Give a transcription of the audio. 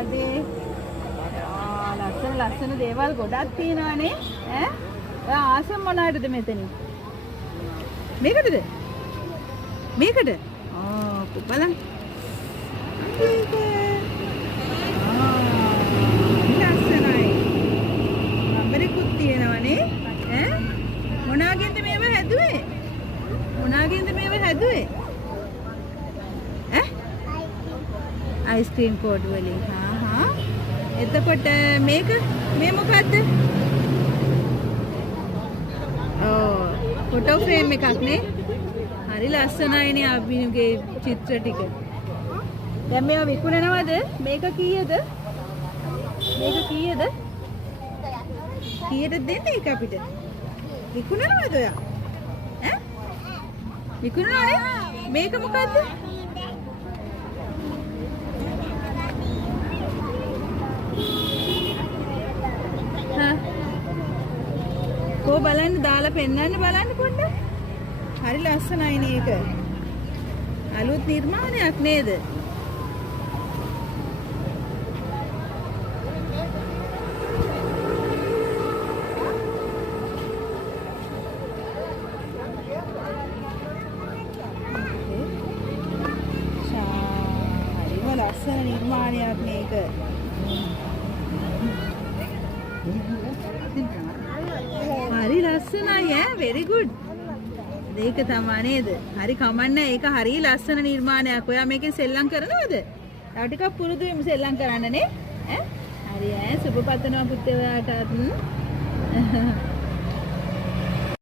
අදේ ලස්සන දේවල් ගොඩක් තියෙනවානේ ඈ ඔයා ආසම් මොනවටද මෙතනින් මේකටද බලන්න ලස්සනයි නම්බරෙකුත් තියෙනවනේ ඈ මොනාගෙන්ද මේව හැදුවේ ඈ අයිස්ක්‍රීම් කෝඩ් වලින් එතකොට මේ මොකද්ද ෆොටෝ ෆ්‍රේම් එකක් නේ හරි ලස්සනයිනේ අභිනුගේ චිත්‍ර ටික දැන් මේවා විකුණනවද මේක කීයද කීයද දෙන්නේ ඒක අපිට විකුණනවද ඔයා ඈ විකුණනවනේ මේක මොකද්ද කො බලන්න දාලා පෙන්නන්න බලන්න පොඩ්ඩක් හරි ලස්සනයිනේ ඒක අලුත් නිර්මාණයක් නේද ලස්සන නිර්මාණයක් මේක හරි ලස්සනයි ඈ very good ඒක තමයි නේද හරි කමන්නේ ඒක හරි ලස්සන නිර්මාණයක් ඔයා මේකෙන් සෙල්ලම් කරනවද තව ටිකක් පුරුදු වෙමු සෙල්ලම් කරන්න නේ ඈ හරි ඈ සුබ පතනවා පුතේ ඔයාටත්